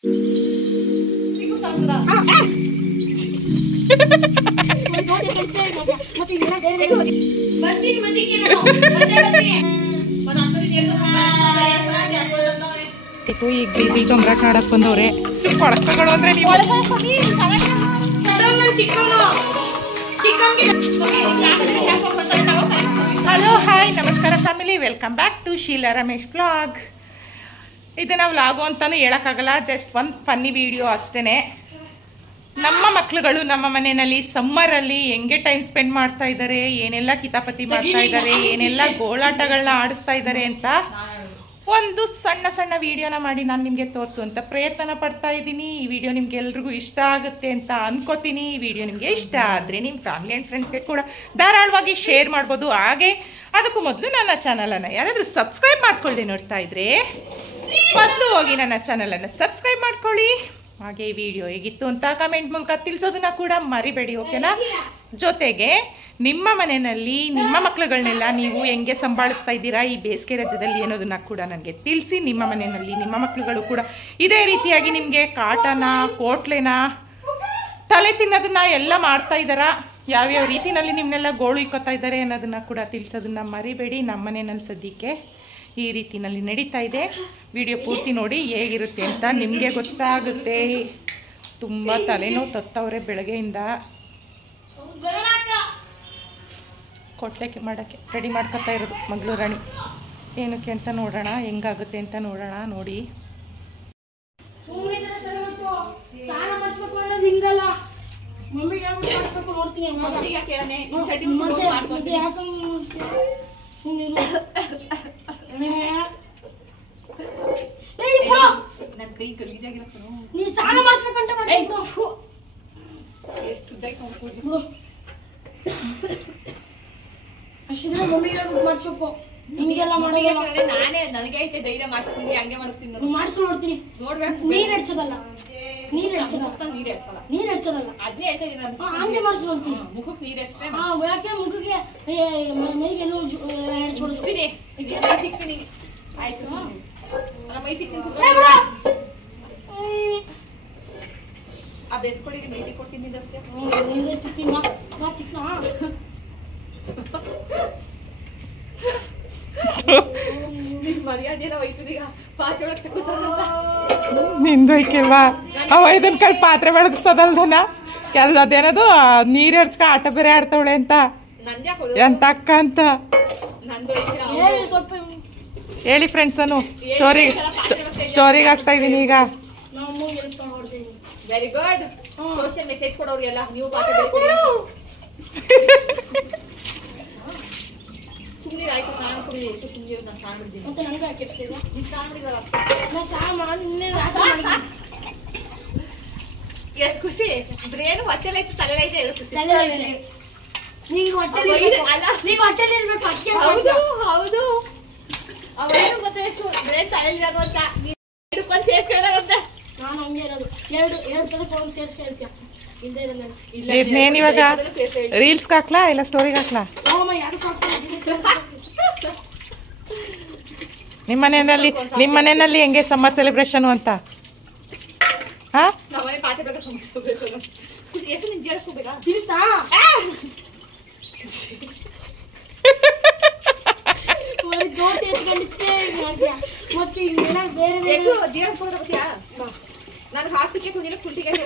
ಈಗ ಬೀದಿ ಗೊಂಗಾಟ ಆಡಕ್ ಬಂದವ್ರೆ. ಕೊಳಕಗಳು ಅಂದ್ರೆ ನೀವು ಹಲೋ ಹಾಯ್ ನಮಸ್ಕಾರ family, welcome back to Sheela Ramesh vlog. ಇದನ್ನು ವ್ಲಾಗು ಅಂತಲೂ ಹೇಳೋಕ್ಕಾಗಲ್ಲ, ಜಸ್ಟ್ ಒಂದು ಫನ್ನಿ ವಿಡಿಯೋ ಅಷ್ಟೇ. ನಮ್ಮ ಮಕ್ಳುಗಳು ನಮ್ಮ ಮನೆಯಲ್ಲಿ ಸಮ್ಮರಲ್ಲಿ ಹೆಂಗೆ ಟೈಮ್ ಸ್ಪೆಂಡ್ ಮಾಡ್ತಾ ಇದ್ದಾರೆ, ಏನೆಲ್ಲ ಕಿತಾಪತಿ ಮಾಡ್ತಾ ಇದ್ದಾರೆ, ಏನೆಲ್ಲ ಗೋಳಾಟಗಳನ್ನ ಆಡಿಸ್ತಾ ಇದ್ದಾರೆ ಅಂತ ಒಂದು ಸಣ್ಣ ಸಣ್ಣ ವಿಡಿಯೋನ ಮಾಡಿ ನಾನು ನಿಮಗೆ ತೋರಿಸುವಂಥ ಪ್ರಯತ್ನ ಪಡ್ತಾ ಇದ್ದೀನಿ. ಈ ವಿಡಿಯೋ ನಿಮ್ಗೆ ಎಲ್ರಿಗೂ ಇಷ್ಟ ಆಗುತ್ತೆ ಅಂತ ಅನ್ಕೋತೀನಿ. ಈ ವಿಡಿಯೋ ನಿಮಗೆ ಇಷ್ಟ ಆದರೆ ನಿಮ್ಮ ಫ್ಯಾಮಿಲಿ ಆ್ಯಂಡ್ ಫ್ರೆಂಡ್ಸ್ಗೆ ಕೂಡ ಧಾರಾಳವಾಗಿ ಶೇರ್ ಮಾಡ್ಬೋದು. ಹಾಗೆ ಅದಕ್ಕೂ ಮೊದಲು ನನ್ನ ಚಾನಲನ್ನು ಯಾರಾದರೂ ಸಬ್ಸ್ಕ್ರೈಬ್ ಮಾಡ್ಕೊಳ್ಳಿ ನೋಡ್ತಾ ಇದ್ರೆ ಮೊದಲು ಹೋಗಿ ನನ್ನ ಚಾನಲನ್ನು ಸಬ್ಸ್ಕ್ರೈಬ್ ಮಾಡ್ಕೊಳ್ಳಿ. ಹಾಗೆ ಈ ವಿಡಿಯೋ ಹೇಗಿತ್ತು ಅಂತ ಕಮೆಂಟ್ ಮೂಲಕ ತಿಳಿಸೋದನ್ನ ಕೂಡ ಮರಿಬೇಡಿ, ಓಕೆನಾ? ಜೊತೆಗೆ ನಿಮ್ಮ ಮನೆಯಲ್ಲಿ ನಿಮ್ಮ ಮಕ್ಕಳುಗಳನ್ನೆಲ್ಲ ನೀವು ಹೆಂಗೆ ಸಂಭಾಳಿಸ್ತಾ ಇದ್ದೀರಾ ಈ ಬೇಸಿಗೆ ರಜದಲ್ಲಿ ಅನ್ನೋದನ್ನ ಕೂಡ ನನಗೆ ತಿಳಿಸಿ. ನಿಮ್ಮ ಮನೆಯಲ್ಲಿ ನಿಮ್ಮ ಮಕ್ಕಳುಗಳು ಕೂಡ ಇದೇ ರೀತಿಯಾಗಿ ನಿಮಗೆ ಕಾಟನ, ಕೋಟ್ಲೆನ, ತಲೆ ತಿನ್ನೋದನ್ನ ಎಲ್ಲ ಮಾಡ್ತಾ ಇದ್ದಾರಾ, ಯಾವ್ಯಾವ ರೀತಿಯಲ್ಲಿ ನಿಮ್ಮನ್ನೆಲ್ಲ ಗೋಳು ಇಕ್ಕೋತಾ ಇದ್ದಾರೆ ಅನ್ನೋದನ್ನ ಕೂಡ ತಿಳಿಸೋದನ್ನ ಮರಿಬೇಡಿ. ನಮ್ಮ ಮನೆಯಲ್ಲಿ ಸದ್ಯಕ್ಕೆ ಈ ರೀತಿಯಲ್ಲಿ ನಡೀತಾ ಇದೆ. ವಿಡಿಯೋ ಪೂರ್ತಿ ನೋಡಿ ಹೇಗಿರುತ್ತೆ ಅಂತ ನಿಮಗೆ ಗೊತ್ತಾಗುತ್ತೆ. ತುಂಬ ತಲೆನೋವು ತತ್ತವ್ರೆ ಬೆಳಗ್ಗೆಯಿಂದ. ಕೊಟ್ಲೆಕ್ಕೆ ಮಾಡೋಕ್ಕೆ ರೆಡಿ ಮಾಡ್ಕೊತಾ ಇರೋದು ಮಗಳು ರಾಣಿ. ಏನಕ್ಕೆ ಅಂತ ನೋಡೋಣ, ಹೆಂಗಾಗುತ್ತೆ ಅಂತ ನೋಡೋಣ. ನೋಡಿ ನನ್ನ ಕೈ ಗಲೀಜಾಗಿರೋ ನೀ ಸ್ನಾನ ಮಾಡಿಸ್ಬೇಕಂತ ಅಷ್ಟಿದ್ರೆ ಮಮ್ಮಿ ಹೇಳ್ಬಿಟ್ಟು ಮಾಡಿಸ್ಬೇಕು. ನಿಮಗೆಲ್ಲ ಮಾಡೋಲ್ಲ, ನಾನೇ ನನಗೆ ಐತೆ ಧೈರ್ಯ ಮಾಡಿಸ್ತೀನಿ, ಹಂಗೆ ಮಾಡಿಸ್ತೀನಿ. ಮಾಡಿಸಿ ನೋಡ್ತೀನಿ. ನೋಡ್ಬೇಕು, ನೀರ್ ಹಚ್ಚದಲ್ಲ, ನೀರ್ ಹಚ್ಚದ, ನೀರ್ ಹಚ್ಚಲ್ಲ, ನೀರ್ ಹಚ್ಚದಲ್ಲ, ಅದೇ ಹೇಳ್ತಾ ಇದೀನಿ. ಹಂಗೆ ಮಾಡಿಸಿ ನೋಡ್ತೀನಿ. ಮುಖಕ್ಕೆ ನೀರ್ ಹಚ್ಚತೆ, ಯಾಕೆ ಮುಖಕ್ಕೆ ಮೈಗೆಲ್ಲೂ ಹೊಡಿಸ್ತೀನಿ, ಸಿಗ್ತೀನಿ. ಆಯ್ತು, ಮೈ ಸಿಗ್ತೀನಿ. ಆ ಬೇಸ್ಕೊಳ್ಳಿಗೆ ಮೈ ಕೊಡ್ತೀನಿ. ಮರ್ಯಾದೆ ಎಲ್ಲ ಹೋಯ್ತದೀಗ. ಪಾತ್ರೆ ಒಳಗೆ ನಿಂದೊಯ್ಕೆಲ್ವಾ ಅವ ಇದನ್ನ ಕೈ ಪಾತ್ರೆ ಬೆಳಗ್ಸೋದಲ್ದನ ಕೆಲದೇನದು ನೀರು ಹಡ್ಸ್ಕ ಆಟ ಬೇರೆ ಆಡ್ತಾವಳೆ ಅಂತ ಎಂತ ಅಕ್ಕ ಅಂತ ಹೇಳಿ ಫ್ರೆಂಡ್ಸ್. ಅನು ಸ್ಟೋರಿಗೆ ಆಗ್ತಾ ಇದೀನಿ ಈಗ. Very good. ಸೋಷಿಯಲ್ ಮೆಸೇಜ್ ಕೊಡೋರಿಗೆಲ್ಲ ನೀವು ಪಾತ್ರೆ ಸುಮ್ಮನೆ ಆಯ್ತು. ನಾನು ಸುಮ್ಮನೆ ಸುಮ್ಮನೆ ನಾನು ಸಾಂಬಿಡ್ತೀನಿ ಮತ್ತೆ ನನಗೆ ಹಾಕಿರ್ತೀವಿ. ನೀನು ಸಾಂಬಿಡಿಲ್ಲ ಎಷ್ಟು ಖುಷಿ. ಬ್ರೇನು ಹೊಟ್ಟೆಲ್ಲ ಐತೆ, ತಲೆ ಐತೆ, ಎರಡು ಖುಷಿ. ಹೌದು ಹೌದು, ಅವೇನು ಗೊತ್ತಾಯ್ತು ಬ್ರೇನ್ ತಲೆಲಿರೋದು ಅಂತ. ನೀನು ಸೇರ್ಸ್ ಕೇಳೋದಂತೆ. ನಾನು ಹಂಗೆ ಇರೋದು, ಎರಡು ಪದಕ್ಕೆ ಒಂದು ಸೇರ್ಸ್ ಕೇಳ್ತೀಯ. ಇದನ್ನೇನು ಇವಾಗ ರೀಲ್ಸ್ಗೆ ಹಾಕ್ಲಾ ಇಲ್ಲ ಸ್ಟೋರಿಗೆ ಹಾಕ್ಲಾ? ನಿಮ್ಮ ಮನೆಯಲ್ಲಿ ಹೆಂಗೆ ಸಮ್ಮರ್ ಸೆಲೆಬ್ರೇಷನ್ ಅಂತ? ಹಾಂ ನನಗೆ ಹಾಫ್ ಟಿಕೆಟ್ ಹೋಗಿಲ್ಲ, ಫುಲ್ ಟಿಕೆಟ್.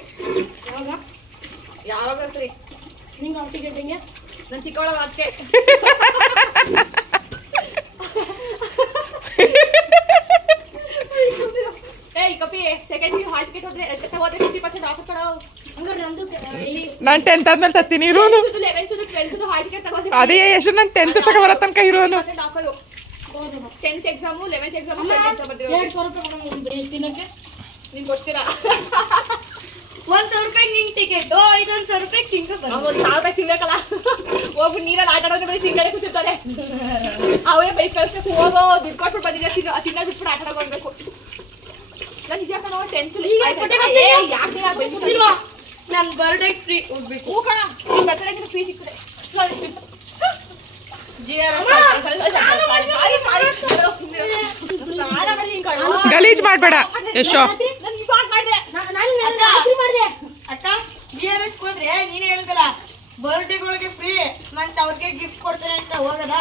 ಯಾವಾಗ ಬರ್ತೀರಿ? ನಿಂಗೆ ಹಾಫ್ ಟಿಕೆಟ್ ಹೆಂಗೆ? ನನ್ನ ಚಿಕ್ಕವಳ ಅದಕ್ಕೆ ಏಯ್ ಕಪಿ ಸೆಕೆಂಡ್ ಹಾಲ್ ಟಿಕೆಟ್ ಹೋದ್ರೆ 50% ಆಫರ್ ಕೊಡೋ. ನಾನು 10th ಆದ್ಮೇಲೆ ತತ್ತೀನಿ ಇರೋನು. ಅದೇ ಎಷ್ಟು ನಾನು 10th ತಗೊಬರೋ ತನಕ ಇರೋನು. Offer 10th exam 11th exam ನೀನು ಕೊಡ್ತೀರಾ? 1,000 ರೂಪಾಯಿ ನಿಂಗೆ ಟಿಕೆಟ್, 500 ರೂಪಾಯಿ ತಿಂಗಳು. 1,000 ರೂಪಾಯಿ ತಿನ್ಬೇಕಲ್ಲ. ಹೋಗ್ಬಿಟ್ಟು ನೀರಲ್ಲಿ ಆಟ ಆಡೋದು ಬರೀ ತಿಂಗಳೇ ಕೂತಿರ್ತಾರೆ. ಅವರೇ ಬೈಕ್ ಕಳಿಸ್ಬೇಕು, ಹೋಗೋ ದುಡ್ಡು ಕೊಟ್ಬಿಟ್ಟು ಬಂದಿದ್ದೆ, ತಿನ್ನ ಬಿಟ್ಬಿಟ್ಟು ಆಟ ಆಡೋಕೆ ಹೋಗ್ಬೇಕು. ನಾನು ನಿಜ ಕಣ 10th ನನ್ನ ಬರ್ಡೇ ಫ್ರೀ ಹೋಗ್ಬೇಕು. ಹೂ ಕಣ, ನಿನ್ನ ಬರ್ತಡೇ ಫ್ರೀ ಸಿಗ್ತದೆ. ಗಲೀಜ್ ಮಾಡಬೇಡ ಯಶೋ. ನಾನು ಇವಾಗ ಮಾಡಿದೆ ಅಂದ್ರೆ ನೀನೇ ಹೇಳ್ದಲ್ಲ ಬರ್ಡೇಗಳಿಗೆ ಫ್ರೀ ಮತ್ತೆ ಅವ್ರಿಗೆ ಗಿಫ್ಟ್ ಕೊಡ್ತಾರೆ ಅಂತ ಹೋಗದ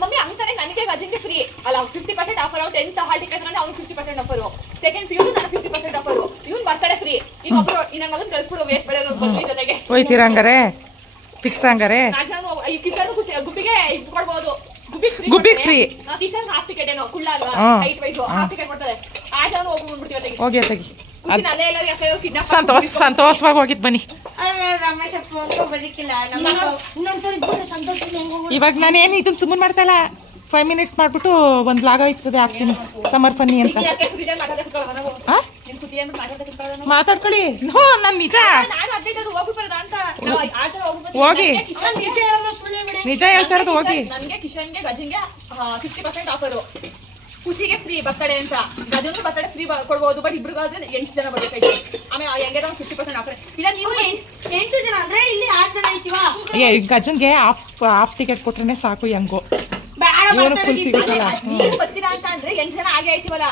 ಮಮ್ಮಿ ಅಂತಾನೆ ನನಗೆ ಗಜನ್ಗೆ ಫ್ರೀ ಅಲ್ಲ 50% offer out 10th hall ticket ಅಂದ್ರೆ ಅವ್ನು 50% ಆಫರ್ ಸೆಕೆಂಡ್ ಪಿಯು ನಾನು 50% ಆಫರ್ ಇವ್ನು ಬರ್ತಡೆ ಫ್ರೀ ಇನ್ನೊಬ್ರು ನನ್ನ ಮಗನ್ ಕಳ್ಸ್ಬಿಡು ವೇಸ್ಟ್ ಬೇಡ ಬಂದು ಜೊತೆಗೆ ಹೋಯ್ತೀರ ಹಂಗಾರೆ ಫಿಕ್ಸ್ ಹಂಗಾರೆ ನಾನು ಈ ಕಿಸನ್ ಗುಬ್ಬಿಗೆ ಇದು ಕೊಡ್ಬೋದು ಗುಬ್ಬಿಗೆ ಫ್ರೀ ಕಿಸನ್ ಹಾಫ್ ಟಿಕೆಟ್ ಏನೋ ಕುಳ್ಳ ಅಲ್ವಾ ಹೈಟ್ ವೈಸ್ ಹಾಫ್ ಟಿಕೆಟ್ ಕೊಡ್ತಾರೆ ಆಟನು ಹೋಗ್ಬಿಡ್ತೀವಿ ಹೋಗಿ ತೆಗಿ ಅಲ್ಲೇ ಎಲ್ಲರೂ ಯಾಕೆ ಕಿಡ್ನಾಪ್ ಸಂತೋಷವಾಗಿ ಹೋಗಿದ್ ಬನ್ನಿ. ರಮೇಶ್ ಅಪ್ಪ ಬದುಕಿಲ್ಲ ಇವಾಗ ನಾನೇನು ಇದನ್ನ ಸುಮ್ಮನೆ ಮಾಡ್ತಾ ಇಲ್ಲ 5 minutes ಮಾಡ್ಬಿಟ್ಟು ಒಂದು ಬ್ಲಾಗ್ ಆಯ್ತದೆ ಹಾಕ್ತೀನಿ ಸಮರ್ ಫನ್ನಿ ಅಂತ. ಮಾತಾಡ್ಕೊಳ್ಳಿ. ನೋ ನಾನು ನಿಜ ಹೋಗಿ ನಿಜ ಹೇಳ್ತಾ ಇರೋದು ಹೋಗಿ. ನನಗೆ ಕಿಶನ್ಗೆ ಗಜನ್ಗೆ 50% ಆಫರು ಖುಷಿಗೆ ಫ್ರೀ ಬರ್ತಡೆ ಅಂತ ಗಜನ್ಗೆ ಬರ್ತಡೆ ಫ್ರೀ ಕೊಡ್ಬೋದು ಬಟ್ ಇಬ್ರಿಗಾದ್ರೆ 8 ಜನ ಬರ್ಬೇಕಾಯ್ತು ಆಮೇಲೆ ಹೆಂಗೆ 50% ಆಫರ್ ಇಲ್ಲ ನೀವು 8 ಜನ ಅಂದ್ರೆ ಇಲ್ಲಿ 8 ಜನ ಐತಿವಾ ಗಜನ್ಗೆ ಹಾಫ್ ಟಿಕೆಟ್ ಕೊಟ್ರೆ ಸಾಕು ಹೆಂಗೋ ನೀವು ಬರ್ತೀರಾ ಅಂತ ಅಂದ್ರೆ 8 ಜನ ಆಗೇ ಆಯ್ತೀವಲ್ಲ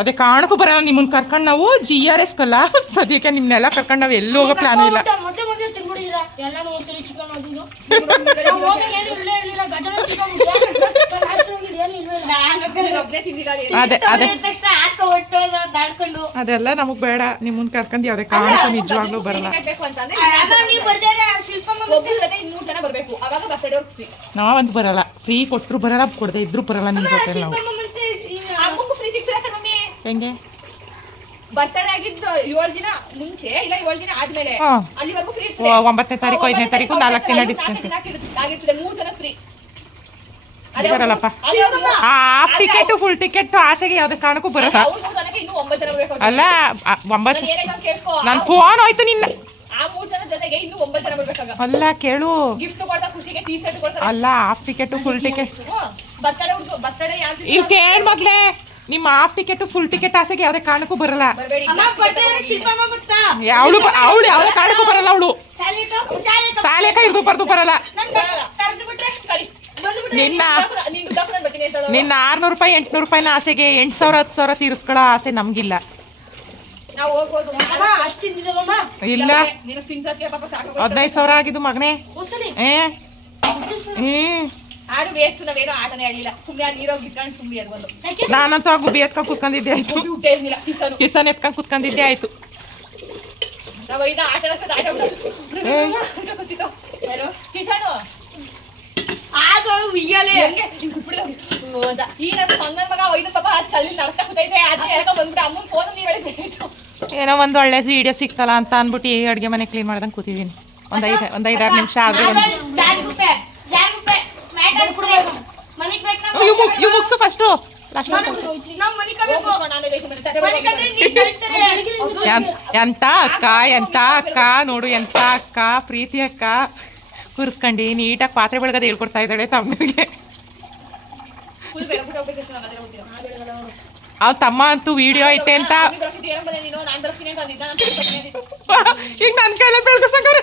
ಅದೇ ಕಾರಣಕ್ಕೂ ಬರಲ್ಲ ನಿಮ್ಮನ್ನ ಕರ್ಕೊಂಡು ನಾವು GRS ಕಲ್ಲ ಸದ್ಯಕ್ಕೆ ನಿಮ್ನೆಲ್ಲ ಕರ್ಕೊಂಡು ನಾವು ಎಲ್ಲೂ ಹೋಗೋ ಪ್ಲಾನ್ ಇಲ್ಲ. ಅದೆಲ್ಲ ನಮಗ್ ಬೇಡ ನಿಮ್ಮನ್ನ ಕರ್ಕೊಂಡು ಯಾವ್ದೇ ಕಾರಣಕ್ಕೂ ನಿಜವಾಗ್ಲೂ ಬರಲ್ಲ. ನಾವಂತೂ ಬರಲ್ಲ ಫ್ರೀ ಕೊಟ್ಟರು ಬರಲ್ಲ ಕೊಡದೆ ಇದ್ರು ಬರಲ್ಲ ನಿಮ್ ಜೊತೆ ನಾವು. ಹೆಂಗೆ ಬರ್ತಡೇ ಆಗಿದ್ದು 7 ದಿನ ಮುಂಚೆ ಇಲ್ಲ 7 ದಿನ ಆದ್ಮೇಲೆ ಅಲ್ಲಿವರೆಗೂ ಫ್ರೀ 9ನೇ ತಾರೀಕು 5ನೇ ತಾರೀಕು 4 ದಿನ ಡಿಸ್ಟೆನ್ಸ್ ಆಗಿರ್ತದೆ 3 ಜನ ಫ್ರೀ ಬರಲ್ಲಪ್ಪ. ಹಾಫ್ ಟಿಕೆಟ್ ಫುಲ್ ಟಿಕೆಟ್ ಆಸೆಗೆ ಯಾವ್ದೇ ಕಾರಣಕ್ಕೂ ಬರಲ್ಲ. ಇನ್ನು 9 ಜನ ಬರ್ಬೇಕು ಅಲ್ಲ 9 ನನ್ ಫೋನ್ ಹೋಯ್ತು ನಿನ್ನ ಆ 3 ಜನ ಜೊತೆಗೆ ಇನ್ನು 9 ಜನ ಬರ್ಬೇಕಾಗ ಅಲ್ಲ ಕೇಳು ಗಿಫ್ಟ್ ಕೊಡ್ತಾರೆ ಖುಷಿಗೆ ಟೀ ಶರ್ಟ್ ಕೊಡ್ತಾರೆ ಅಲ್ಲ half ticket full ticket birthday ಯಾರು ಇಲ್ಲಿ ಕೇಳ್ ಮಗ್ಲೇ ನಿಮ್ಮ ಹಾಫ್ ಟಿಕೆಟ್ ಫುಲ್ ಟಿಕೆಟ್ ಆಸೆಗೆ ಯಾವ್ದೇ ಕಾರಣಕ್ಕೂ ಬರಲ್ಲ. ಅವಳು ಯಾವ್ದೇ ಕಾರಣಕ್ಕೂ ಬರಲ್ಲ. ಅವಳು ಶಾಲೆಕ ಇರ್ದು ಬರ್ದು ಬರಲ್ಲ. ನಿನ್ನ 600 ರೂಪಾಯಿ 800 ರೂಪಾಯಿನ ಆಸೆಗೆ 8,000 10,000 ತೀರಿಸ್ಕೊಳ್ಳೋ ಆಸೆ ನಮ್ಗಿಲ್ಲ. ಇಲ್ಲ 15,000 ಆಗಿದ್ದು ಮಗನೇ. ನಾನಂತೂ ಆ ಗುಬ್ಬಿ ಎತ್ಕೊಂಡ್ ಕುತ್ಕೊಂಡಿದ್ದೆ ಆಯ್ತು. ಕಿಸನ್ ಎತ್ಕೊಂಡ್ ಕುತ್ಕೊಂಡಿದ್ದೆ ಆಯ್ತು. ಏನೋ ಒಂದು ಒಳ್ಳೆ ವಿಡಿಯೋ ಸಿಕ್ತಲ್ಲ ಅಂತ ಅನ್ಬಿಟ್ಟು ಈ ಅಡ್ಗೆ ಮನೆ ಕ್ಲೀನ್ ಮಾಡ್ದಂಗೆ ಕೂತಿದ್ದೀನಿ. ಒಂದ್ 5-6 ನಿಮಿಷ ಆದ್ರೆ ಮುಗಿಸು ಫಸ್ಟು. ಎಂತ ಅಕ್ಕ ನೋಡು ಎಂತ ಅಕ್ಕ ಪ್ರೀತಿ ಅಕ್ಕ ಕೂರಿಸ್ಕೊಂಡು ನೀಟಾಗಿ ಪಾತ್ರೆ ಬೆಳಗದ ಹೇಳ್ಕೊಡ್ತಾ ಇದ್ದಾಳೆ ತಮ್ಮನಿಗೆ. ಅವ್ ತಮ್ಮ ಅಂತೂ ವಿಡಿಯೋ ಐತೆ ಅಂತ ಈಗ ನನ್ ಕೈಲ ಬೆಳಗಸಂಗಾರ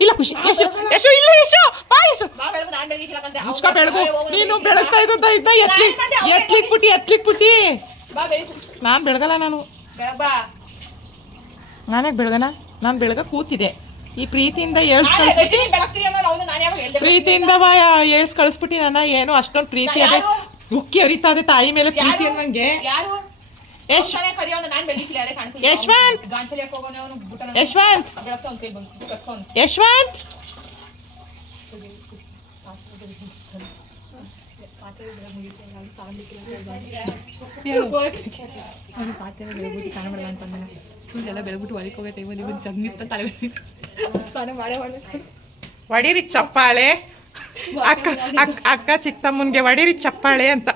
ಇಲ್ಲ ಖುಷಿ ಯಶು ಇಲ್ಲ ಯಶು ಬಾ ಯಶು ಮುಚ್ಕ ಬೆಳಗು. ನೀನು ಬೆಳಗ್ತಾ ಇದ್ದ ಎತ್ಲಿಕ್ ಪುಟ್ಟಿ ನಾನ್ ಬೆಳಗಲ್ಲ. ನಾನೇ ಬೆಳಗನ ನಾನು ಬೆಳಗ ಕೂತಿದೆ. ಈ ಪ್ರೀತಿಯಿಂದ ಪ್ರೀತಿಯಿಂದ ಹೇಳ್ಸ್ ಕಳಿಸ್ಬಿಟ್ಟಿ ನನ್ನ ಏನೋ ಅಷ್ಟೊಂದು ಪ್ರೀತಿ ಅದೇ ಉಕ್ಕಿ ಹರಿತಾ ಇದೆ ತಾಯಿ ಮೇಲೆ ಪ್ರೀತಿ ಅನ್ನಂಗೆ. ಯಶವಂತ್ ಹೊಡೀರಿ ಚಪ್ಪಾಳೆ ಅಕ್ಕ ಚಿಕ್ಕಮ್ಮನ್ಗೆ ಹೊಡೀರಿ ಚಪ್ಪಾಳೆ ಅಂತ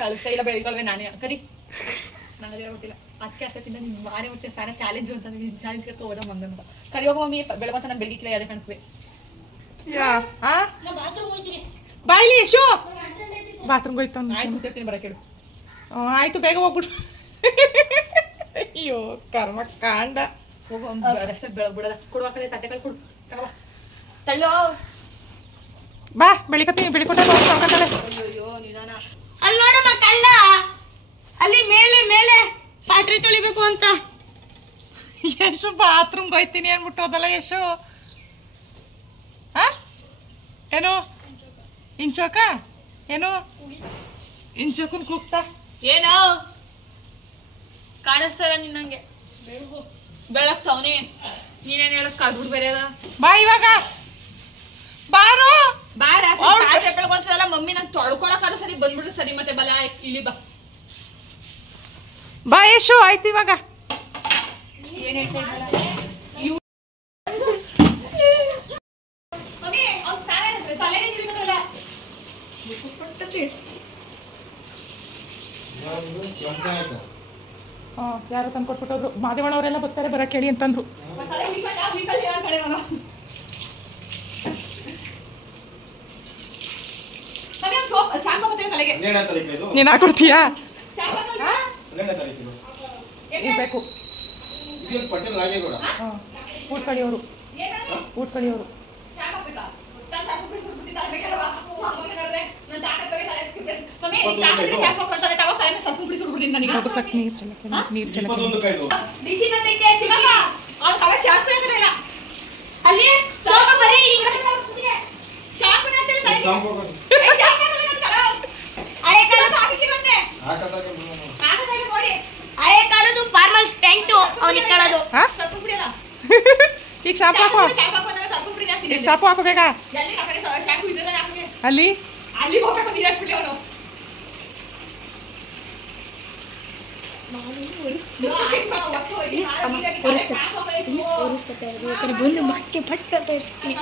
ಕಳಿಸ್ತಾ ಇಲ್ಲ ಬೆಳಿಗ್ಗೆ ನಾನೇ ಕರಿ ನನಗೆ ಗೊತ್ತಿಲ್ಲ ಅದಕ್ಕೆ ಅಷ್ಟೊತ್ತಿಂದ ನಿಮ್ ವಾರೆ ಮುಚ್ಚೆ ಸ್ಥಾನ ಚಾಲೆಂಜ್ ಅಂತ ಚಾಲೆಂಜ್ ಹೋದ ಮಂಗ ಕರಿ ಹೋಗೋ ಮಮ್ಮಿ ಬೆಳಗ್ಗೆ ನಾನು ಬೆಳಿಗ್ಗೆ ಯಾವ್ದೇ ಕಾಣ್ತವೆ ಬಾಯ್ಲಿ ಯಶು ಬಾತ್ರೂಮ್ಗೆ ಹೋಯ್ತು ಆಯ್ತು ಬರ ಕೇಳು. ಆಯ್ತು ಬೇಗ ಹೋಗ್ಬಿಟ್ಟು. ಅಯ್ಯೋ ಕರ್ಮ ಕಾಂಡ ಹೋಗೋ ಬಿಡದ ಕೊಡುವ ಕಡೆ ತಟ್ಟೆಗಳು ಕೊಡು ತಳ್ಳೋ ಬಾ ಬೆಳಿಕೊಟ್ಟೆ ಅಯ್ಯೋ ನಿಧಾನ ಅಲ್ಲಿ ನೋಡಮ್ಮ ಕಳ್ಳ ಅಲ್ಲಿ ಮೇಲೆ ಯಶು ಬಾತ್ರೂಮ್ಗೆ ಹೋಯ್ತೀನಿ ಅಂದ್ಬಿಟ್ಟು ಹೋದಲ್ಲ ಯಶು. ಏನು ಇಂಚೋಕ ಏನು ಇಂಚೋಕನ್ ಕೂಗ್ತಾ ಏನೋ ಕಾಣಿಸ್ತಾರ ನಿನ್ನಂಗೆ ಬೆಳಗ್ತಾವನೆ. ನೀನೇನು ಹೇಳಕ್ ಕಳ್ದ್ಬಿಟ್ಟು ಬೇರೆ ಅದ. ಬಾ ಇವಾಗ ಬಾರು ಬಾರ ಒಂದ್ಸಲ ಮಮ್ಮಿ ನಂಗೆ ತೊಳ್ಕೊಳಕ್ಕಾದ್ರೂ ಸರಿ ಬಂದ್ಬಿಟ್ರೆ ಸರಿ. ಮತ್ತೆ ಬಲ ಇಳಿ ಬಾ. ಬಾ ಯಶು ಆಯ್ತು ಇವಾಗ. ಏನ್ ಹೇಳ್ತಾ ಇದ್ದಲ್ಲ ಮಮ್ಮಿ ಅವ್ನ್ ತಲೆಗೆ ತಿರ್ಸಲ್ಲ. ಯಾರು ತಂದು ಕೊಟ್ಬಿಟ್ಟವ್ರು. ಮಾದೇವಣ್ಣವರೆಲ್ಲ ಬರ್ತಾರೆ ಬರ ಕೇಳಿ ಅಂತಂದ್ರು. ನೀನು ಹಾಕೊಡ್ತೀಯಾ? ಇರ್ಬೇಕು. ಊಟ್ಕಳಿಯವರು ಊಟ್ಕಳಿಯವರು ನೀರು ಚೆಲ್ಲಕ್ಕೆ ನೀರು ಚೆಲ್ಲಕ್ಕೆ ಅಲ್ಲಿ ಸೋಮ ಬರೀ ಈಗ ಹಳೆ ಕಾಲದ್ದು ಫಾರ್ಮಲ್ ಪ್ಯಾಂಟು ಅವನಿಗೆ ಕಾಣೋದು. ಈಗ ಶಾಂಪು ಹಾಕೋ. ಈಗ ಶಾಂಪು ಹಾಕೋಬೇಕಾ? ಅಲ್ಲಿ ಬಂದು ಮಕ್ಕೆ ಪಟ್ಟ ತೋರಿಸ್ತೀನಿ.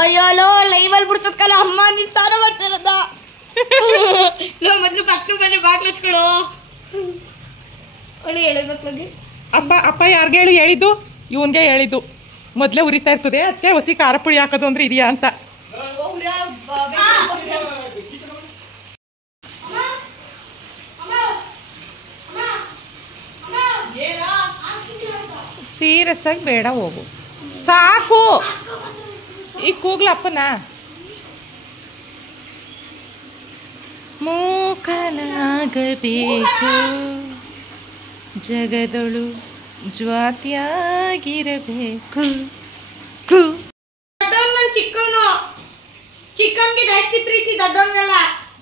ಅಯ್ಯೋ ಲೋ ಲೈವಲ್ಲಿ ಬಿಡ್ತಕ್ಕಲ್ಲ ಅಮ್ಮ ನೀನ್ ಸಾರ ಮಾಡ್ತಿರೋದ. ಲೋ ಮೊದ್ಲು ಪಕ್ಕ ಬಂದ್ರೆ ಬಾಗ್ಲು ಹಚ್ಕೊಳು. ಒಳ್ಳೆ ಹೇಳ ಮಕ್ಳಿಗೆ ಅಪ್ಪ ಅಪ್ಪ ಯಾರಿಗೆ ಹೇಳಿದ್ದು? ಇವನ್ಗೆ ಹೇಳಿದ್ದು. ಮೊದಲೇ ಉರಿತಾ ಇರ್ತದೆ ಅದಕ್ಕೆ ಹೊಸಿ ಖಾರ ಪುಡಿ ಹಾಕೋದು ಅಂದ್ರೆ ಇದೆಯಾ ಅಂತ. ಸೀರಿಯಸ್ ಆಗಿ ಬೇಡ ಹೋಗು ಸಾಕು. ಈಗ ಕೂಗ್ಲಪ್ಪನ ಮೂಕನಾಗಬೇಕು ಜಗದೊಳು ಜ್ವಾತಿಯಾಗಿರಬೇಕು. ದೊಡ್ಡವನ್ ಚಿಕ್ಕವನು. ಚಿಕ್ಕವನ್ಗೆ ಜಾಸ್ತಿ ಪ್ರೀತಿ ದೊಡ್ಡವನ್ನೆಲ್ಲ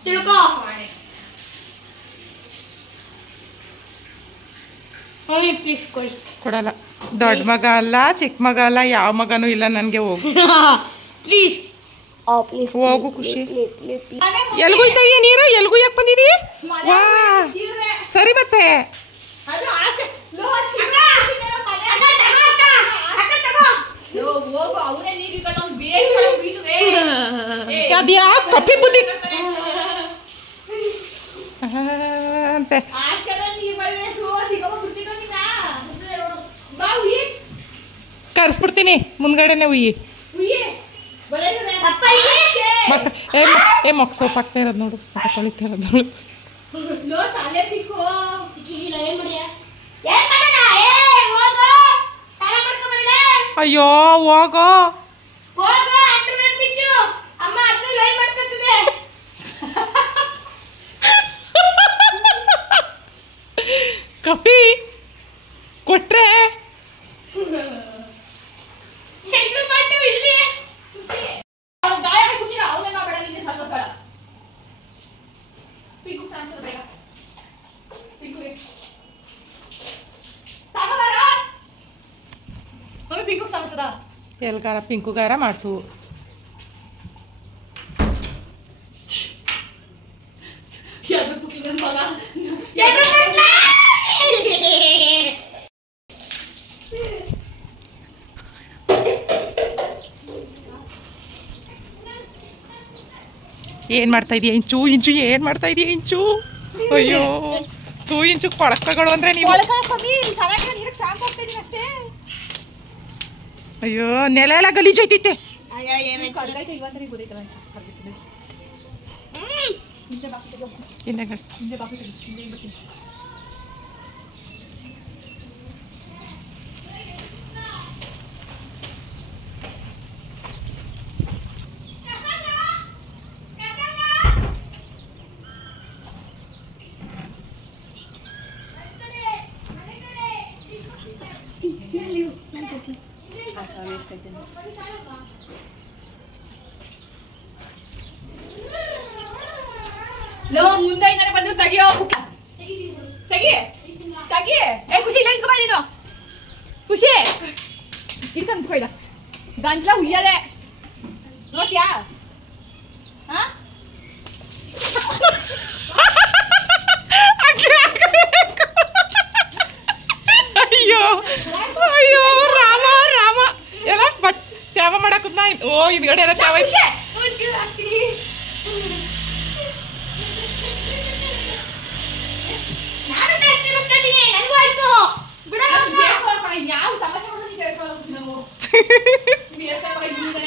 ತಿಳ್ಕೊ. ಪ್ಲೀಸ್ ಕೊಡಿ. ಕೊಡಲ್ಲ. ದೊಡ್ಡ ಮಗ ಅಲ್ಲ ಚಿಕ್ಕ ಮಗ ಅಲ್ಲ ಯಾವ ಮಗನೂ ಇಲ್ಲ ನನಗೆ. ಹೋಗು ಪ್ಲೀಸ್ ಪ್ಲೀಸ್ ಹೋಗು ಖುಷಿ. ಎಲ್ಗುಯ್ತಾಯಿ ನೀರು? ಎಲ್ಗೂ ಯಾಕೆ ಬಂದಿದಿ? ವಾ ಸರಿ ಮತ್ತೆ ಅದ್ಯಾ ಕಪ್ಪಿ ಬುದ್ಧಿ ಅಂತೆ. ಕರ್ಸ್ಬಿಡ್ತೀನಿ ಮುಂದ್ಗಡೆನೆ ಉಯ್ಯಿ. ಮತ್ತೆ ಏ ಮೊಕ್ಕ ಸೋಪ್ ಹಾಕ್ತಾ ಇರೋದು ನೋಡು. ಮತ್ತೆ ತೊಳಿತಾ ಇರೋದು ನೋಡು. ಅಯ್ಯೋ ಹೋಗೋ. ಕಪಿ ಕೊಟ್ರೆ ಎಲ್ಗಾರ ಪಿಂಕುಗಾರ ಮಾಡಿಸು. ಏನ್ ಮಾಡ್ತಾ ಇದೀಯ ಇಂಚು? ಇಂಚು ಏನ್ ಮಾಡ್ತಾ ಇದೀಯ ಇಂಚು? ಅಯ್ಯೋ 2 ಇಂಚು ಕೊಳಕಗಳು ಅಂದ್ರೆ ನೀವು. ಅಯ್ಯೋ ನೆಲ ಎಲ್ಲ ಗಲೀಜ್ ಐತಿತ್ತೆ. ಲೋ ಮುಂದೆಯಿಂದಾನೆ ಬಂದು ತೆಗಿಯೋ ತೆಗಿ ತೆಗಿ. ಏ ಖುಷಿ ಇಲ್ಲ ಇಟ್ಕೊ ಬಾ ನೀನು. ಖುಷಿ ಇಟ್ಕೊಂಡ್ಕೊ ಇಲ್ಲ ಗಂಜಲ ಹುಯ್ಯದೆ ನೋಡ್ತೀಯಾ? ಅಯ್ಯೋ ಅಯ್ಯೋ ರಾಮ ರಾಮ ಎಲ್ಲ ಬಟ್ ತ್ಯಾವ ಮಾಡಕ್ಕೂ ಓ ಹಿಂದ್ಗಡೆ ಎಲ್ಲ ತ್ಯಾವ ಯಾವ ತಮಾಷೆ ಮಾಡೋದು ಸೇರ್ಕೊಳ್ಳೋದು ನಾವು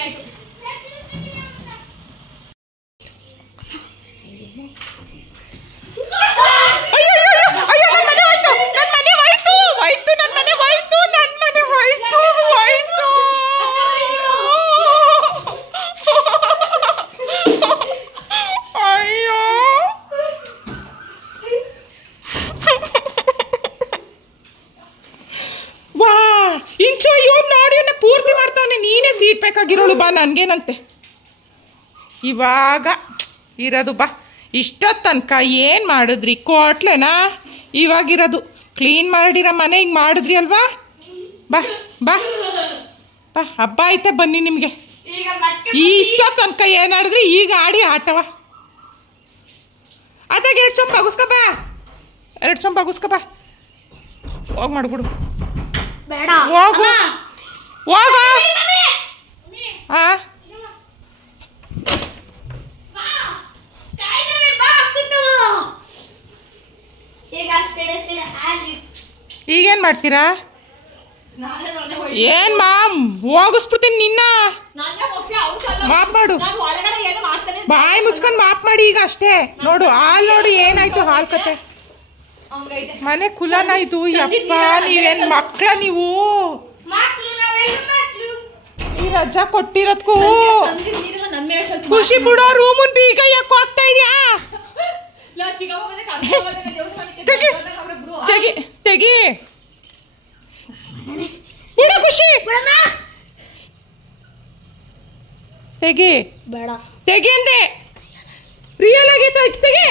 ಆಯ್ತು. ಬೇಕಾಗಿರೋಳು ಬಾ ನನಗೇನಂತೆ ಇವಾಗ ಇರೋದು ಬಾ ಇಷ್ಟೊತ್ತು ತನಕ ಏನು ಮಾಡಿದ್ರಿ ಕೋಟ್ಲೆನಾ ಇವಾಗಿರೋದು ಕ್ಲೀನ್ ಮಾಡಿರೋ ಮನೆ ಹಿಂಗೆ ಮಾಡಿದ್ರಿ ಅಲ್ವಾ ಬಾ ಬಾ ಬಾ ಹಬ್ಬ ಆಯ್ತಾ ಬನ್ನಿ ನಿಮಗೆ ಇಷ್ಟೊತ್ತು ತನಕ ಏನು ಆಡಿದ್ರಿ ಈಗ ಆಡಿ ಆಟವ ಅದಾಗ 2 ಚೊಂಬ ಬಗುಸ್ಕೊ ಬಾ 2 ಚೊಂಬ ಬಗುಸ್ಕೊ ಬಾ ಹೋಗಿ ಮಾಡ್ಬಿಡು ಬೇಡ ಹೋಗು ಹೋಗ ಈಗೇನು ಮಾಡ್ತೀರಾ? ಏನ್ ಮಾಮ್ ಹೋಗಿಸ್ಬಿಡ್ತೀನಿ ನಿನ್ನ ಮಾಪ್ ಮಾಡು ಬಾಯಿ ಮುಚ್ಕೊಂಡು ಮಾಪ್ ಮಾಡಿ ಈಗ ಅಷ್ಟೇ ನೋಡು ಹಾಲು ನೋಡಿ ಏನಾಯ್ತು ಹಾಲು ಕತೆ ಮನೆ ಕುಲನ ಇದು ಯಪ್ಪ ನೀವೇನ್ ಮಕ್ಕಳ ನೀವು ಈ ರಜಾ ಕೊಟ್ಟಿರೋದ್ಕೂ ಖುಷಿ ಬಿಡೋ ರೂಮನ್ ಬೀಗ ಯಾಕೆ ಹೋಗ್ತಾ ಇದೆಯಾ ತೆಗಿ ತೆಗಿ ತೆಗಿ ಬಿಡ ಖುಷಿ ತೆಗಿ ಬೇಡ ತೆಗಿ ಅಂದೆ ರಿಯಲ್ ಆಗಿ ತೆಗಿ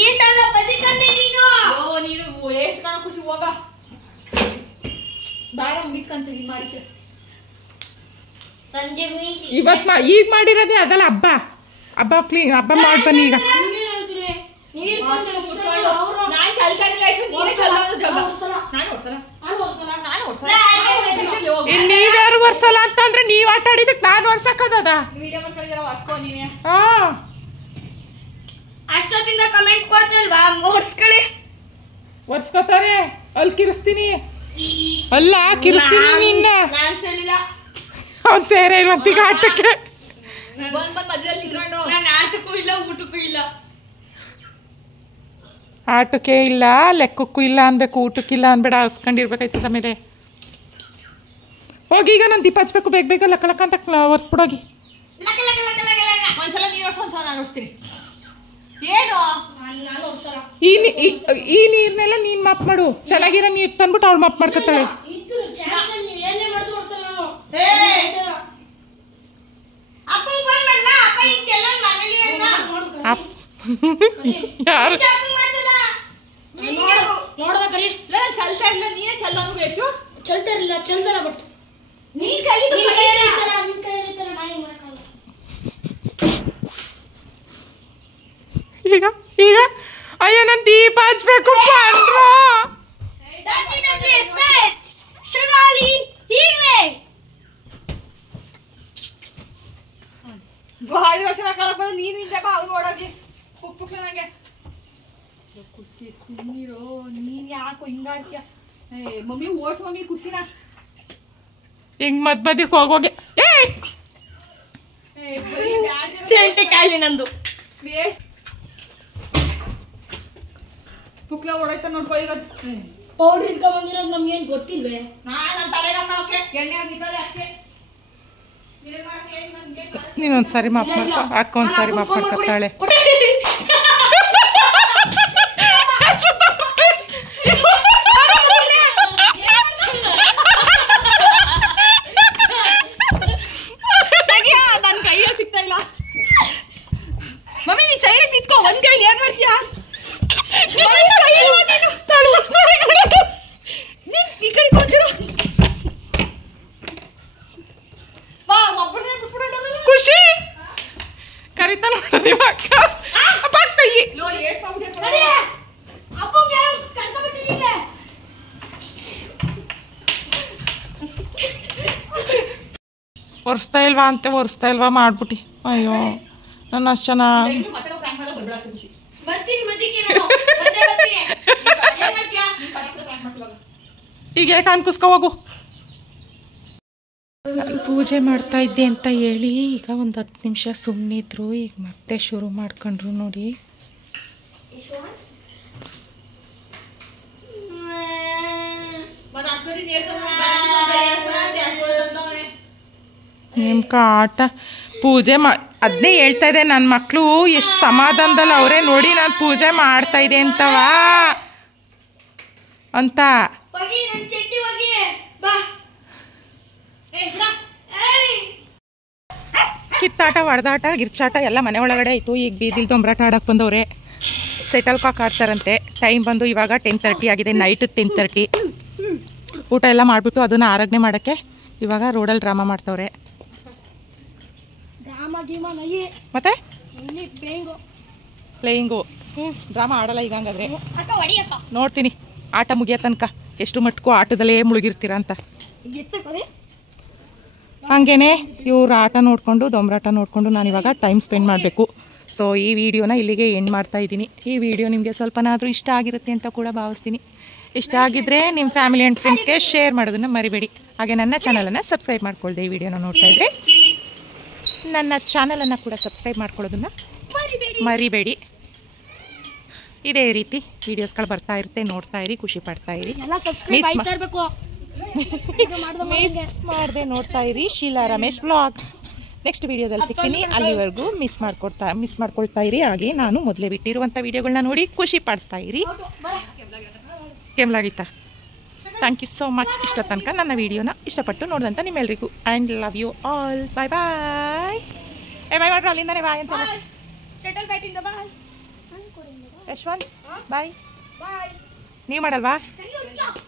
ಈ ಸಲ ಬದಿಕಂದೆ ನೀನು ನೀನು ಎಷ್ಟು ಕಣ ಖುಷಿ ಹೋಗ ಬಾರ ಮುಗಿತ್ಕಂತ ಇದು ಮಾಡಿದ್ದೆ ಸಂಜೆ ಇವತ್ತು ಈಗ ಮಾಡಿರೋದೇ ಅದಲ್ಲ ಹಬ್ಬ ಹಬ್ಬ ಕ್ಲೀನ್ ಹಬ್ಬ ಮಾಡಿ ಬನ್ನಿ ಈಗ ನೀವ್ಯಾರು ಒರ್ಸಲ್ಲ ಅಂತಂದ್ರೆ ನೀವ್ ಆಟ ಆಡಿದಕ್ಕೆ ನಾನು ಒರ್ಸಕ್ಕದ ಅಷ್ಟೊತ್ತಿಂದ ಕಮೆಂಟ್ ಕೊಡ್ತಲ್ವಾ ಒರ್ಸ್ಕೊಳ್ಳಿ ಒರ್ಸ್ಕೊತಾರೆ ಅಲ್ಲಿ ಕಿರಿಸ್ತೀನಿ ಅಲ್ಲ ಕಿರಿಸ್ತೀನಿ ನಿನ್ನ ಅವ್ನು ಸೇರೆ ಇಲ್ವಂತೀಗ ಆಟಕ್ಕೆ ನಾನು ಆಟಕ್ಕೂ ಇಲ್ಲ ಊಟಕ್ಕೂ ಇಲ್ಲ ಆಟಕ್ಕೆ ಇಲ್ಲ ಲೆಕ್ಕಕ್ಕೂ ಇಲ್ಲ ಅನ್ಬೇಕು ಊಟಕ್ಕಿಲ್ಲ ಅನ್ಬೇಡ ಹಸ್ಕೊಂಡಿರ್ಬೇಕಾಯ್ತದ ಮೇಲೆ ಹೋಗಿ ಈಗ ನಾನು ದೀಪ ಹಚ್ಬೇಕು ಬೇಗ ಬೇಗ ಲಕ್ಕ ಲಕ್ಕ ಅಂತ ಒರ್ಸ್ಬಿಡೋಗಿ ಒಂದ್ಸಲ ನೀರು ಒಂದ್ಸಲ ನಾನು ಓಡಿಸ್ತೀನಿ ಏನು ಈ ನೀರ್ನೆಲ್ಲ ನೀನ್ ಮಾಪ್ ಮಾಡು ಚೆನ್ನಾಗಿರೋ ನೀರು ತಂದ್ಬಿಟ್ಟು ಅವಳು ಮಾಪ್ ಮಾಡ್ಕೊತಾಳೆ ಯಾರು ಚಲ್ತಾ ಇಲ್ಲ ನೀನೇ ಚಲ್ಲ ಎಷ್ಟು ಚಲ್ತಾ ಇರಲಿಲ್ಲ ಚಲ್ದಾರ ಬಟ್ ನೀನ್ ಚಲಿ ಈಗ ಈಗ ಅಯ್ಯೋ ನಾನು ದೀಪ ಹಚ್ಬೇಕು ಭಾರಿ ವರ್ಷ ಕಳಕ್ ಬಂದು ನೀನ್ ನಿಂತೆ ಬಾ ಅವ್ನು ನೋಡೋಗಿ ಉಪ್ಪು ನಂಗೆ ಖುಷಿ ಸುಮ್ಮನಿರೋ ನೀನ್ ಯಾಕೋ ಹಿಂಗಾಡ್ತೀಯ ಮಮ್ಮಿ ಓಟ್ ಮಮ್ಮಿ ಖುಷಿನ ಹಿಂಗ್ ಮದ್ಯಕ್ಕೆ ಹೋಗೋಗೆ ಸೇಂಟಿ ಕಾಯಿಲೆ ನಂದು ಪುಕ್ಲ ಹೊಡೈತ ನೋಡ್ಕೊ ಈಗ ಪೌಡರ್ ಇಟ್ಕೊಂಡ್ ಬಂದಿರೋದು ನಮ್ಗೇನು ಗೊತ್ತಿಲ್ವೇ ನಾನು ತಲೆಗೆ ಹಾಕೋಕೆ ಎಣ್ಣೆ ಹಾಕಿದ್ದಲ್ಲ ಯಾಕೆ ನೀನೊಂದ್ಸಾರಿ ಮಾಪ್ ಮಾಡ್ಕೊ ಅಕ್ಕ ಒಂದ್ಸಾರಿ ಮಾಪ್ ಮಾಡ್ಕೊತಾಳೆ ನಿಮ್ಮ ಅಕ್ಕ ಅಪ್ಪ ಕೈ ಲೋ ಏಟ್ ಮಾಡ್ಬಿಟ್ಟೆ ನಡಿ ಅಪ್ಪಂಗೆ ಕರ್ಕೊಂಡ್ಬಿಟ್ಟಿನಿ ಇಲ್ಲೇ ಒರೆಸ್ತಾ ಇಲ್ವಾ ಅಂತ ಒರೆಸ್ತಾ ಇಲ್ವಾ ಮಾಡ್ಬಿಟ್ಟು ಅಯ್ಯೋ ನನ್ನ ಅಷ್ಟು ಚೆನ್ನಾಗಿ ಇನ್ನು ಮತ್ತೆ ಪ್ರಾಂಕ್ ಮಾಡೋದು ಬಡ್ಡ ಖುಷಿ ಬರ್ತೀನಿ ಮದ್ದಿಗೆ ಬರ್ತೀನಿ ಏನ್ ಮಾಡ್ತೀಯಾ ನೀ ಪರೀಕ್ಷೆ ಪ್ರಾಂಕ್ ಮಾಡ್ತೀವಾಗ ಈಗ ಯಾಕೆ ಅನ್ಕಿಸ್ಕೊ ಹೋಗು ನಾನು ಪೂಜೆ ಮಾಡ್ತಾ ಇದ್ದೆ ಅಂತ ಹೇಳಿ ಈಗ ಒಂದು 10 ನಿಮಿಷ ಸುಮ್ಮನಿದ್ರು ಈಗ ಮತ್ತೆ ಶುರು ಮಾಡ್ಕೊಂಡ್ರು ನೋಡಿ ಮತ್ತೆ ಅಷ್ಟೊಂದು ನೇರ್ಕೊಂಡು ನಿಮ್ಕ ಆಟ ಪೂಜೆ ಅದನ್ನೇ ಹೇಳ್ತಾ ಇದೆ ನನ್ನ ಮಕ್ಕಳು ಎಷ್ಟು ಸಮಾಧಾನದಲ್ಲಿ ಅವರೇ ನೋಡಿ ನಾನು ಪೂಜೆ ಮಾಡ್ತಾ ಇದೆ ಅಂತವಾ ಅಂತ ಹೋಗಿ ನನ್ನ ಚಟ್ನಿ ಹೋಗಿ ಬಾ ಕಿತ್ತಾಟ ಹೊಡೆದಾಟ ಗಿರ್ಚಾಟ ಎಲ್ಲ ಮನೆ ಒಳಗಡೆ ಆಯಿತು ಈಗ ಬೀದಿಲ್ ದೊಂಬರಾಟ ಆಡಕ್ಕೆ ಬಂದವ್ರೆ ಸೆಟಲ್ ಕಾಕ್ ಆಡ್ತಾರಂತೆ ಟೈಮ್ ಬಂದು ಇವಾಗ 10:30 ಆಗಿದೆ ನೈಟ್ 10:30 ಊಟ ಎಲ್ಲ ಮಾಡಿಬಿಟ್ಟು ಅದನ್ನು ಆರಾಧನೆ ಮಾಡೋಕ್ಕೆ ಇವಾಗ ರೋಡಲ್ಲಿ ಡ್ರಾಮಾ ಮಾಡ್ತವ್ರೆ ಡ್ರಾಮಾ ಗೀಮಾ ನಯ್ಯಿ ಮತ್ತೆ ಇಲ್ಲಿ ಬೇಂಗೋ ಪ್ಲೇಯಿಂಗು ಡ್ರಾಮಾ ಆಡಲ್ಲ ಈಗ ಹಂಗಾದ್ರೆ ಅಕ್ಕ ಹೊಡಿಯಕ್ಕ ನೋಡ್ತೀನಿ ಆಟ ಮುಗಿಯೋ ತನಕ ಎಷ್ಟು ಮಟ್ಕು ಆಟದಲ್ಲೇ ಮುಳುಗಿರ್ತೀರ ಅಂತ ಎತ್ತಕೊಳ್ಳಿ ಹಾಗೇನೆ ಇವ್ರ ಆಟ ನೋಡಿಕೊಂಡು ದೊಂಬರಾಟ ನೋಡಿಕೊಂಡು ನಾನಿವಾಗ ಟೈಮ್ ಸ್ಪೆಂಡ್ ಮಾಡಬೇಕು ಸೊ ಈ ವಿಡಿಯೋನ ಇಲ್ಲಿಗೆ ಎಂಡ್ ಮಾಡ್ತಾ ಇದ್ದೀನಿ ಈ ವಿಡಿಯೋ ನಿಮಗೆ ಸ್ವಲ್ಪನಾದರೂ ಇಷ್ಟ ಆಗಿರುತ್ತೆ ಅಂತ ಕೂಡ ಭಾವಿಸ್ತೀನಿ ಇಷ್ಟ ಆಗಿದ್ದರೆ ನಿಮ್ಮ ಫ್ಯಾಮಿಲಿ ಆ್ಯಂಡ್ ಫ್ರೆಂಡ್ಸ್ಗೆ ಶೇರ್ ಮಾಡೋದನ್ನು ಮರಿಬೇಡಿ ಹಾಗೆ ನನ್ನ ಚಾನಲನ್ನು ಸಬ್ಸ್ಕ್ರೈಬ್ ಮಾಡ್ಕೊಳ್ದೆ ಈ ವಿಡಿಯೋನ ನೋಡ್ತಾ ಇದ್ದರೆ ನನ್ನ ಚಾನಲನ್ನು ಕೂಡ ಸಬ್ಸ್ಕ್ರೈಬ್ ಮಾಡ್ಕೊಳ್ಳೋದನ್ನು ಮರಿಬೇಡಿ ಇದೇ ರೀತಿ ವೀಡಿಯೋಸ್ಗಳು ಬರ್ತಾ ಇರುತ್ತೆ ನೋಡ್ತಾ ಇರಿ ಖುಷಿ ಪಡ್ತಾ ಇರಿ ಎಲ್ಲ ಸಬ್ಸ್ಕ್ರೈಬ್ ಆಯ್ತಾ ಇರಬೇಕು ಮಿಸ್ ಮಾಡದೆ ನೋಡ್ತಾ ಇರಿ ಶೀಲಾ ರಮೇಶ್ ವ್ಲಾಗ್ ನೆಕ್ಸ್ಟ್ ವೀಡಿಯೋದಲ್ಲಿ ಸಿಗ್ತೀನಿ ಅಲ್ಲಿವರೆಗೂ ಮಿಸ್ ಮಾಡ್ಕೊಳ್ತಾ ಇರಿ ಹಾಗೆ ನಾನು ಮೊದಲೇ ಬಿಟ್ಟಿರುವಂಥ ವೀಡಿಯೋಗಳನ್ನ ನೋಡಿ ಖುಷಿ ಪಡ್ತಾ ಇರಿ ಕೆಮ್ಲಾಗಿತ್ತಾ ಥ್ಯಾಂಕ್ ಯು ಸೋ ಮಚ್ ಇಷ್ಟ ತನಕ ನನ್ನ ವೀಡಿಯೋನ ಇಷ್ಟಪಟ್ಟು ನೋಡಿದಂಥ ನಿಮ್ಮೆಲ್ಲರಿಗೂ and love you all bye bye bye ಮಾಡ್ರು ಅಲ್ಲಿಂದಾನೆ ಬಾಯ್ ಅಂತ ಶಟಲ್ ಬ್ಯಾಟಿಂದ ಬಾಯ್ ಯಶ್ವಂತ್ ಬಾಯ್ ಬಾಯ್ ನೀವು ಮಾಡಲ್ವಾ ಥ್ಯಾಂಕ್ ಯು